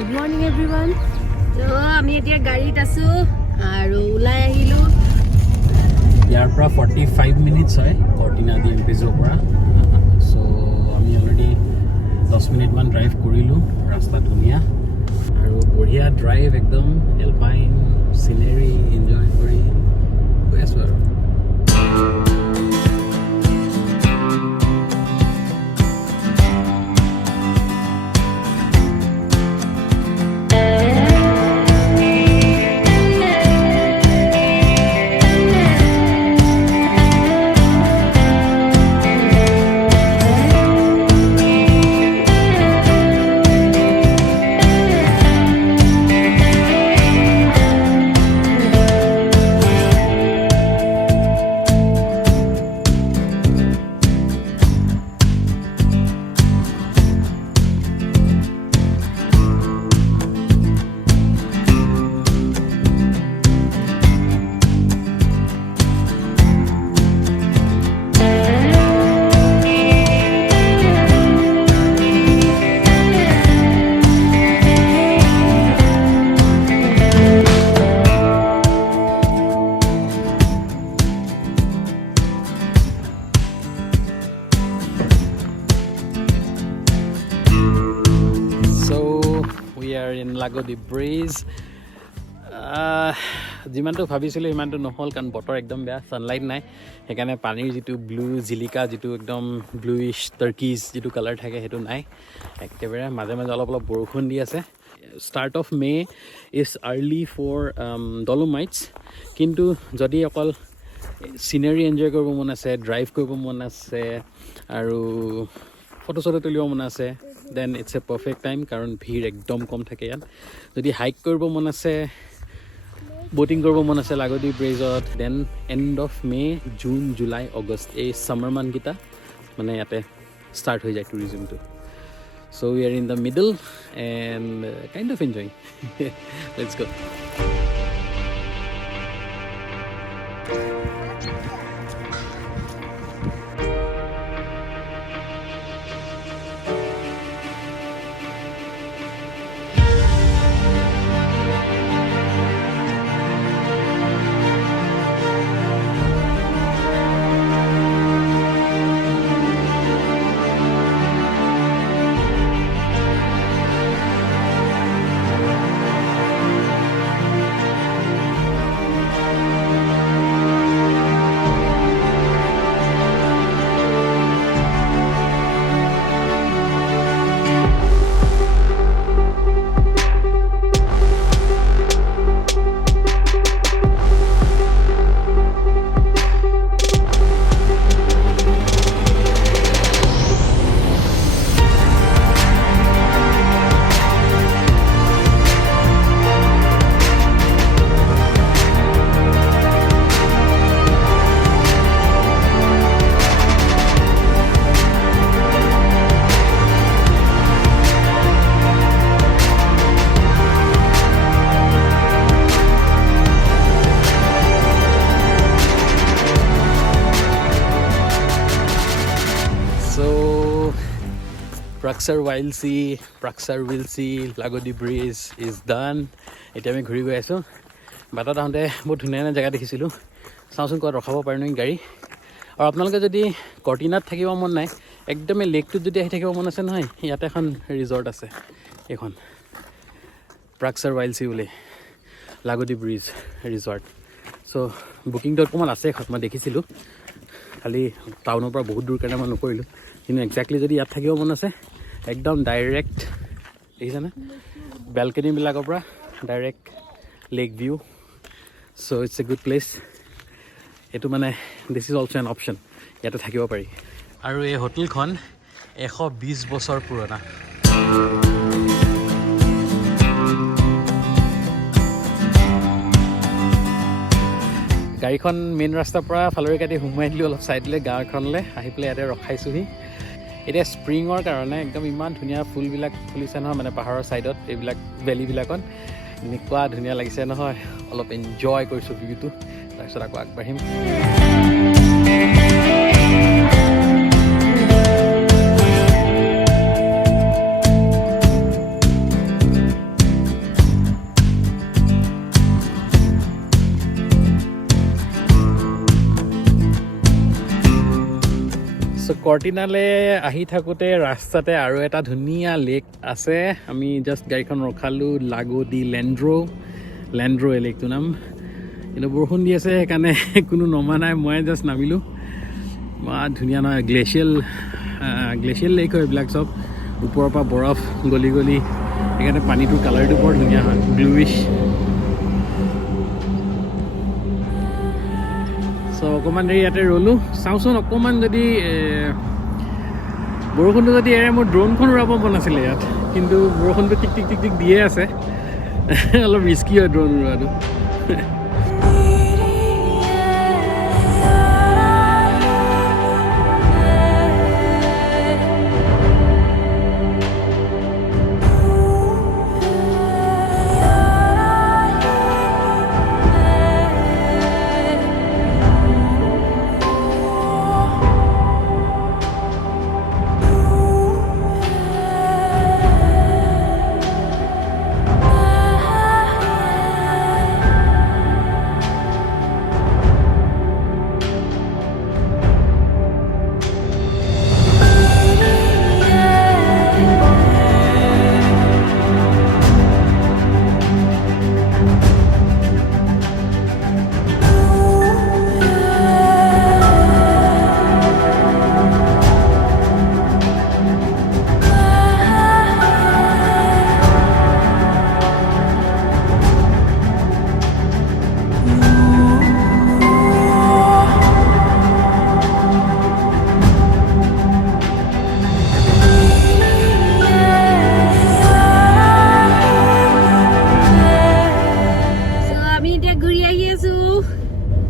Good morning everyone. So আমি এতিয়া গাড়ীত আছো আৰু ওলাই আহিলো ইয়াৰ পৰা 45 মিনিটছ হয় কৰ্টিনা দি এমপিজৰ পৰা সো আমি অলৰেডি 10 মিনিটমান ড্ৰাইভ কৰিলোঁ ৰাস্তা ধুনীয়া আৰু বঢ়িয়া ড্ৰাইভ একদম এলপাইন চিনেৰী এনজয় কৰি গৈ আছোঁ আৰু in Lago Di Braes যিমানটো ভাবিছিলোঁ সিমানটো নহ'ল কাৰণ বতৰ একদম বেয়া ছানলাইট নাই সেইকাৰণে পানীৰ যিটো ব্লু জিলিকা যিটো একদম ব্লুইছ টাৰ্কিজ যিটো কালাৰ থাকে সেইটো নাই একেবাৰে মাজে মাজে অলপ অলপ বৰষুণ দি আছে start of May is early for dolomites কিন্তু যদি অকল চিনেৰী এনজয় কৰিব মন আছে ড্ৰাইভ কৰিব মন আছে আৰু ফটো চটো তুলিব মন আছে then it's a perfect time কাৰণ ভিৰ একদম কম থাকে ইয়াত যদি হাইক কৰিব মন আছে ব'টিং কৰিব মন আছে লাগো দি ব্ৰেজত then end of May June July August এই ছামাৰ মান্থকেইটা মানে ইয়াতে ষ্টাৰ্ট হৈ যায় টুৰিজিমটো so' we are in the middle and kind of enjoying let's go' Praxar will see Lago Di Braes is done. এতিয়া আমি ঘূৰি গৈ আছোঁ বাটত আহোঁতে বহুত ধুনীয়া ধুনীয়া জেগা দেখিছিলোঁ চাওঁচোন ক'ত ৰখাব পাৰোঁ নেকি গাড়ী আৰু আপোনালোকে যদি কৰ্টিনাত থাকিব মন নাই একদমেই লেকটোত যদি আহি থাকিব মন আছে নহয় ইয়াতে এখন ৰিজৰ্ট আছে এইখন প্ৰাক্সাৰ ৱাইল্ড চি বুলি লাগো দি ব্ৰিজ ৰিজৰ্ট চ' বুকিংটো অকণমান আছে এখন মই দেখিছিলোঁ খালি টাউনৰ পৰা বহুত দূৰ কাৰণে মই নকৰিলোঁ কিন্তু একজেক্টলি যদি ইয়াত থাকিব মন আছে একদম ডাইৰেক্ট দেখিছেনে বেলকনিবিলাকৰ পৰা direct lake view so' it's a good place এইটো মানে this is also an option ইয়াতে থাকিব পাৰি আৰু এই হোটেলখন 120 বছৰ পুৰণা গাড়ীখন মেইন ৰাস্তাৰ পৰা ফালৰি কাটি সোমোৱাই দিলোঁ অলপ চাইডলৈ গাঁও এখনলৈ আহি পেলাই ইয়াতে ৰখাইছোঁহি এতিয়া স্প্ৰিঙৰ কাৰণে একদম ইমান ধুনীয়া ফুলবিলাক ফুলিছে নহয় মানে পাহাৰৰ ছাইডত এইবিলাক ভেলীবিলাকত এনেকুৱা ধুনীয়া লাগিছে নহয় অলপ এনজয় কৰিছোঁ ভিউটো তাৰপিছত আকৌ আগবাঢ়িম কৰ্টিনালৈ আহি থাকোঁতে ৰাস্তাতে আৰু এটা ধুনীয়া লেক আছে। আমি জাষ্ট গাড়ীখন ৰখালোঁ লাগো দি লেণ্ড্ৰ এই লেকটোৰ নাম। কিন্তু বৰষুণ দি আছে সেইকাৰণে কোনো নমা নাই, মই জাষ্ট নামিলোঁ। ধুনীয়া নহয়, গ্লেচিয়েল লেক হয় এইবিলাক চব, ওপৰৰ পৰা বৰফ গলি সেইকাৰণে পানীটোৰ কালাৰটো বৰ ধুনীয়া হয়, ব্লুইছ। চ' অকণমান দেৰি ইয়াতে ৰ'লোঁ, চাওঁচোন অকণমান যদি বৰষুণটো যদি এৰে। মোৰ ড্ৰোনখন উৰাব মন আছিলে ইয়াত, কিন্তু বৰষুণটো টিক টিক দিয়ে আছে। অলপ ৰিস্কি হয় ড্ৰোন উৰোৱাটো।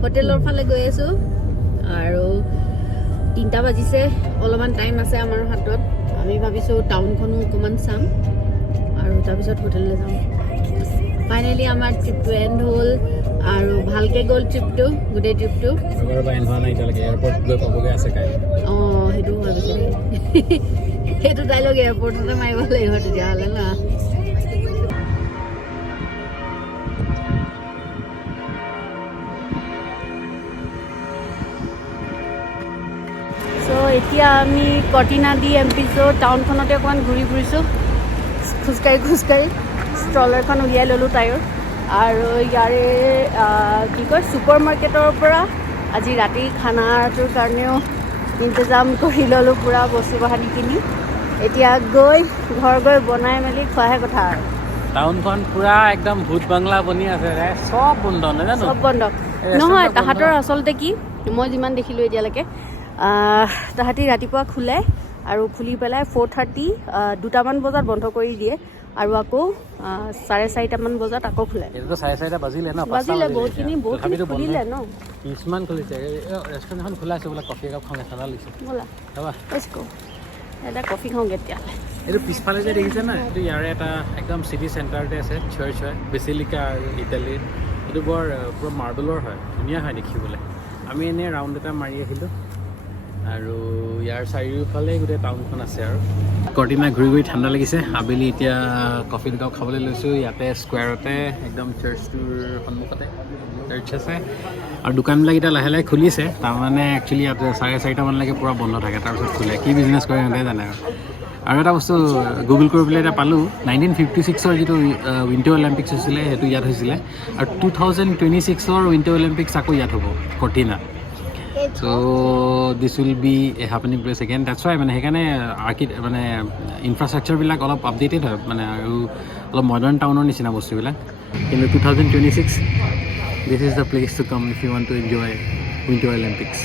হোটেলৰ ফালে গৈ আছো আৰু 3টা বাজিছে, অলপমান টাইম আছে আমাৰ হাতত। আমি ভাবিছোঁ টাউনখনো অকণমান চাম আৰু তাৰপিছত হোটেললৈ যাম। ফাইনেলি আমাৰ ট্ৰিপটো এণ্ড হ'ল আৰু ভালকৈ গ'ল ট্ৰিপটো, গোটেই ট্ৰিপটো। সেইটো ভাবিছোঁ সেইটো ডাইলগ এয়াৰপৰ্টতে মাৰিব লাগিব তেতিয়াহ'লে না। এতিয়া আমি কৰ্টিনা দি এমপিজৰ টাউনখনতে অকণমান ঘূৰি ফুৰিছোঁ, খোজকাঢ়ি ষ্ট্ৰলাৰখন উলিয়াই ল'লোঁ তাইৰ। আৰু ইয়াৰে কি কয় ছুপাৰ মাৰ্কেটৰ পৰা আজি ৰাতি খানাটোৰ কাৰণেও ইন্তজাম কৰি ল'লোঁ পূৰা বস্তু বাহানি কিনি। এতিয়া ঘৰ গৈ বনাই মেলি খোৱাহে কথা আৰু। টাউনখন পূৰা একদম ভূত বাংলা বনি আছে, চব বন্ধ নাজানো, চব বন্ধ নহয়। তাহাঁতৰ আচলতে কি, মই যিমান দেখিলোঁ এতিয়ালৈকে, তাহাঁতি ৰাতিপুৱা খোলে আৰু খুলি পেলাই 4:30 2টামান বজাত বন্ধ কৰি দিয়ে আৰু আকৌ 4:30মান বজাত আকৌ খোলে। 4:30 বাজিলে ন? বহুতখিনি খুলিলে ন? কিছুমান খুলিছে। ৰেষ্টুৰেণ্ট এখন খোলা আছে বোলে, কফি একাপ খাওঁ, ঠাণ্ডা লাগিছে। ব'লা এটা কফি খাওঁগৈ তেতিয়াহ'লে। এইটো পিছফালে যে দেখিছে না, এইটো ইয়াৰে এটা একদম চিটি চেণ্টাৰতে আছে, চাৰ্চ হয়, বেচিলিকা আৰু ইটালীৰ। এইটো বৰ পূৰা মাৰ্বলৰ হয়, ধুনীয়া হয় দেখিবলৈ। আমি এনেই ৰাউণ্ড এটা মাৰি আহিলোঁ আৰু ইয়াৰ চাৰিওফালে গোটেই টাউনখন আছে। আৰু কৰ্টিনা ঘূৰি ঠাণ্ডা লাগিছে। আবেলি এতিয়া কফি দুকাপ খাবলৈ লৈছোঁ ইয়াতে স্কুৱেৰতে, একদম চাৰ্চটোৰ সন্মুখতে চাৰ্চ আছে। আৰু দোকানবিলাক এতিয়া লাহে লাহে খুলিছে, তাৰমানে একচুৱেলি ইয়াত 4:30মানলৈকে পূৰা বন্ধ থাকে, তাৰপিছত খোলে। কি বিজনেছ কৰে সিহঁতে জানে। আৰু এটা বস্তু গুগল কৰি পেলাই এতিয়া পালোঁ, 1956ৰ যিটো উইণ্টাৰ অলিম্পিক্স হৈছিলে সেইটো ইয়াত হৈছিলে, আৰু 2026ৰ উইণ্টাৰ অলিম্পিক্স আকৌ ইয়াত হ'ব Cortina. So' this will be a happening place again. That's why মানে সেইকাৰণে মানে ইনফ্ৰাষ্ট্ৰাকচাৰবিলাক অলপ আপডেটেড হয় মানে, আৰু অলপ মডাৰ্ণ টাউনৰ নিচিনা বস্তুবিলাক। কিন্তু 2026 this is the place to come if you want to enjoy winter Olympics.